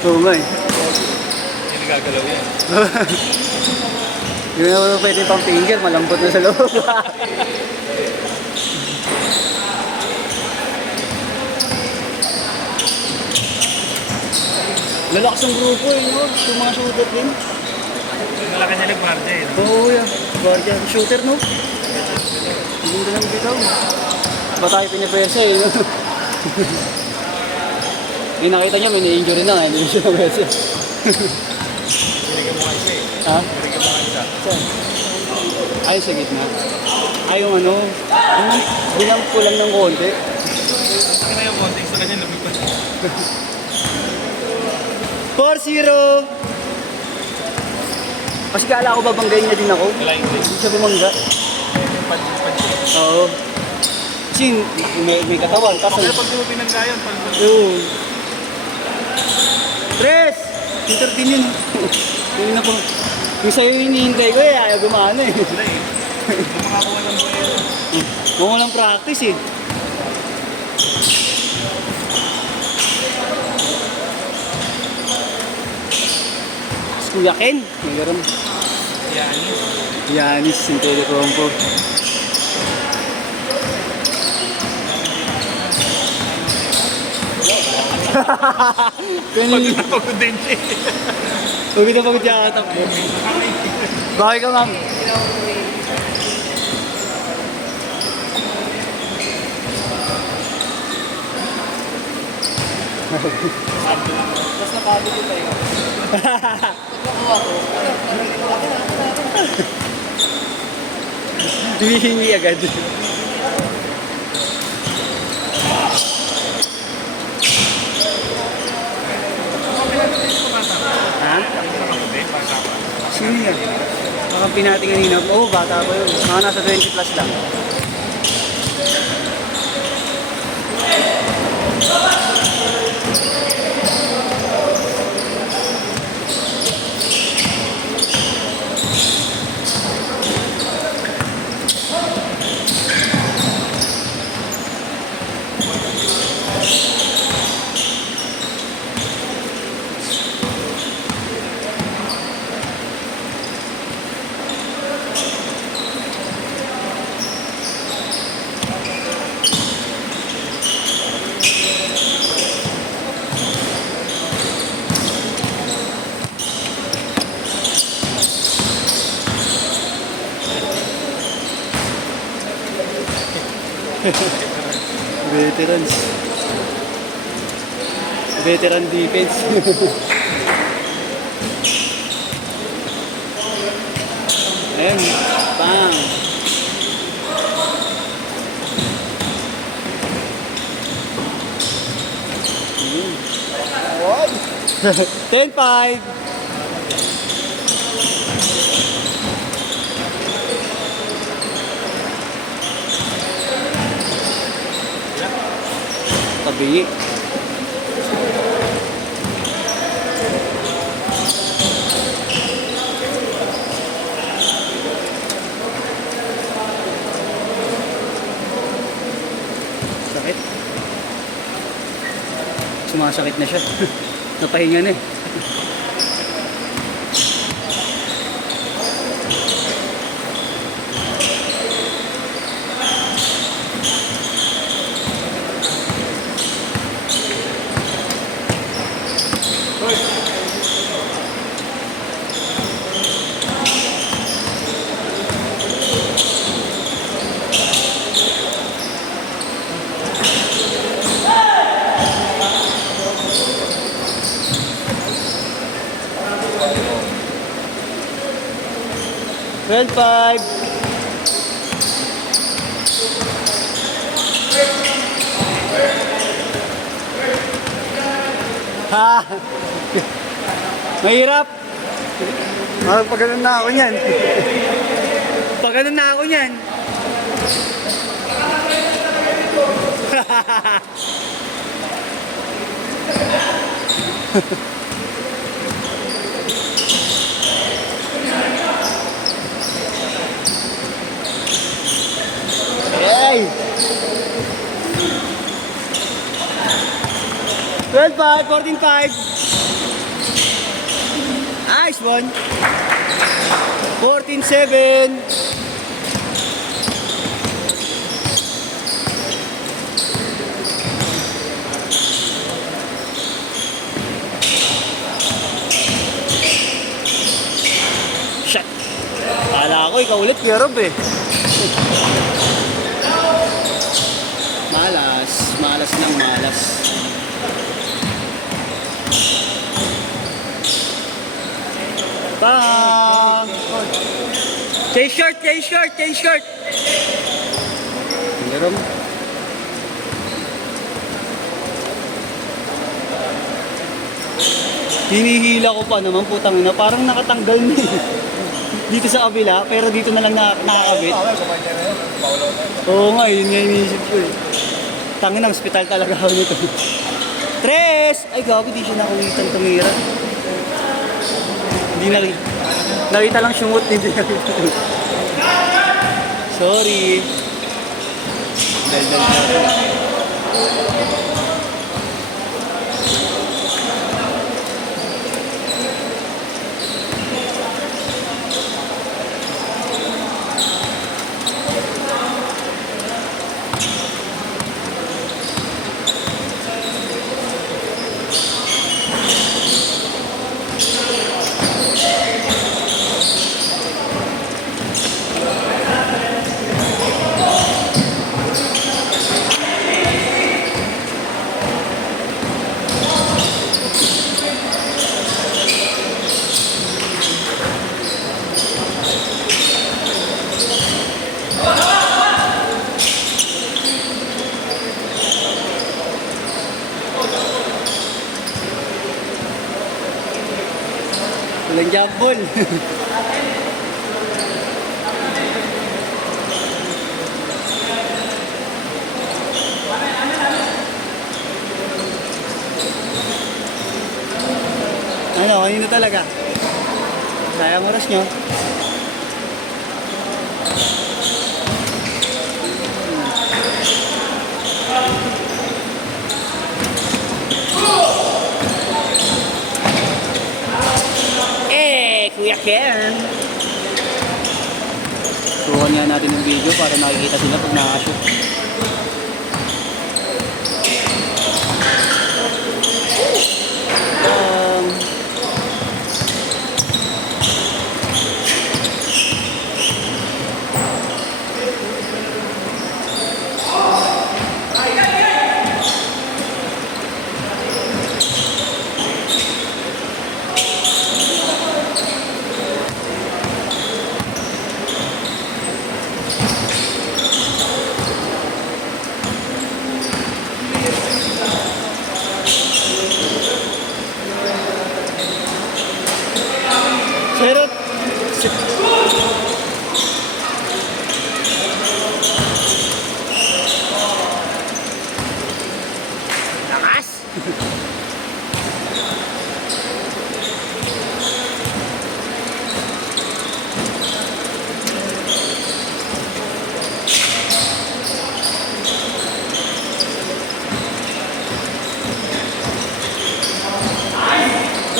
Oo nga eh. Hindi gagalaw yan. Hindi na naman pwede pang finger, malambot na sa loob. Lalakas ang grupo eh, no? Yung mga shooter din. Malaki sila guardia eh. Oo, yan. Guardian shooter, no? Hindi na lang bitaw. Ba tayo pinipresa eh, no? Eh, nakita niya, may na-injury na nga, hindi siya na-presa. Binigyan mo nga isa eh. Ha? Binigyan mo nga isa. Saan? Ay, sa gitna. Ay, yung ano, bilang ko lang ng konti. Ano na yung konting sa kanya lumipad. 4-0! Kasi kala ko babanggayin niya din ako. Wala yung Hindi siya bumangga. yung punch. Oo. Kasi may katawan. Kaso, Kaya pag tumutin ng gayon, oo. Tres! Peter din yun. Yun na po. Yung sa'yo yung hinihintay ko eh, ayaw gumana eh. wala eh. Yung makakuha ng buhay. Kung walang practice eh. Kuya Ken, mayroon. Yan. Yanis, yung telecompo. Pag napagod din siya eh. Huwag na pagod siya katakbo. Bakit ka, ma'am? Mas napagod ko tayo. Humihingi agad. Ha? Sino yan? Baka pinati kanina. Oo, bata pa yun. Mga nasa 20 plus lang. Veterans. Veteran defense. Ayan, bang. What? 10-5. Tabi. Sakit. Sumasakit na siya. Napahinga na eh. Well, 5. Ha? Mahirap. Pag ganun na ako niyan. Pag ganun na ako niyan. Hey! 12-5, 14-5. Nice one. 14-7. Shot. Kala ko ikaw ulit, Kuya Rob eh. Malas. Malas ng malas. Bang! Change short, change short, change short. Meron. Hinihila ko pa naman, putang ina. Parang nakatanggal na eh. Dito sa kabila, pero dito na lang nakakabit. Oo nga, yun nga iniisip ko eh. Tangin ng hospital talaga ako nito. Tres! Ay gabi, di siya nakulitan tumira. Hindi nakita lang sumot, hindi nakita. Sorry. Dal. Walang jump ball. Ano, kanino talaga? Sayang oras nyo. Kuya Ken. Tuwan nga natin yung video para makikita sila pag nakashoot. Pero lakas.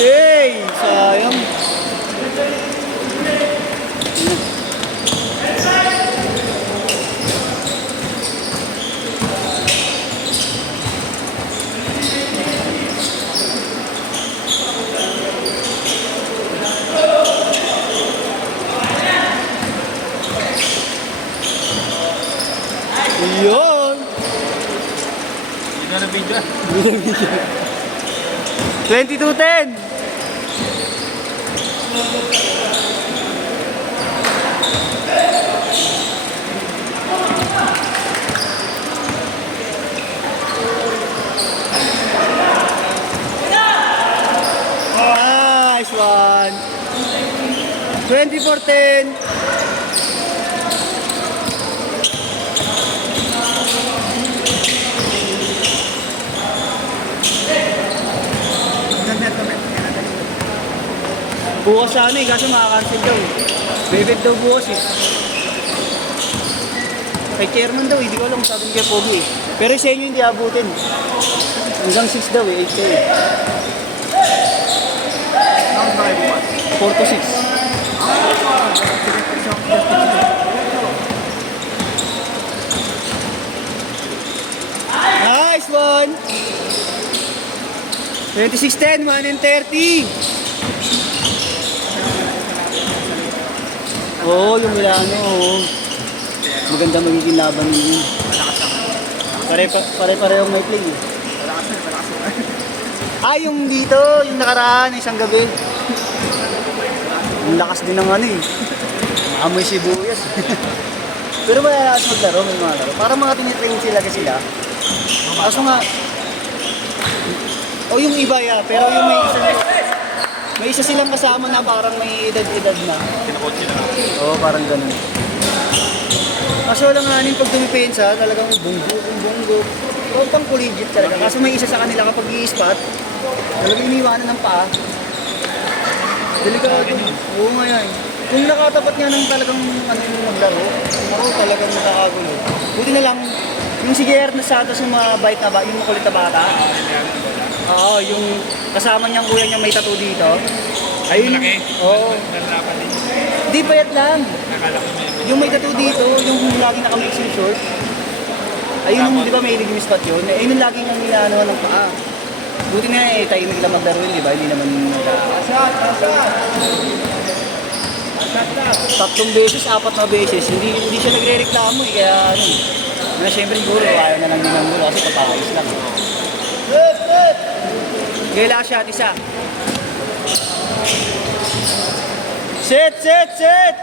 Hey, sayang. Yun! Hindi na na-video. 22-10! Nice one! 24-10! Bukas sana eh, kaso makakancel daw. May event daw bukas eh. Kay chairman daw, hindi ko alam kung sabi ni Kuya Pogi eh. Pero sa inyo hindi abutin. Hanggang 6 daw eh, 8 daw eh. Bakit ba kayo bukas? 4 to 6. Nice one! 26-10, 1 and 30. Oo, yung Milano, oo. Maganda magiging laban ninyo. Pare-parehong may play. Yung dito, yung nakaraan, isang gabi. Ang lakas din ng ano eh. Amoy sibuyas. Pero malakas maglaro, may mga laro. Parang mga tinitrain sila kasi sila. Kaso nga, yung iba pero yung may isa silang kasama na parang may edad-edad na. Kinakotse na lang. Oo, parang ganun. Kaso lang nga pag dumipensa, talagang bunggo. O pang collegiate talaga. Kaso may isa sa kanila kapag i-spot, talagang iniwanan ng paa. Delikado. Oo nga yan. Kung nakatapat nga ng talagang maglaro, talagang nakakagulo. Buti na lang, yung si Gerardo Santos yung mga bait na yung makulit na bata. Oo, yung kasama niyang kuya niya may tattoo dito. Ayun. Malaki? Oo. Nalalapan din. Di payat lang. Nakala ko may Yung may tattoo dito, yung laging naka-mixing short. Ayun yung, di ba may ilig spot yun? Ayun yung laging yung ano ng paa. Buti nga tahimik lang maglaro yun, di ba? Hindi naman tatlong beses, 4 na beses, hindi siya nagre-reklamo kaya ano. Na syempre siguro, ayaw na lang din ng gulo kasi papakayos lang. Okay, last shot, isa. Set!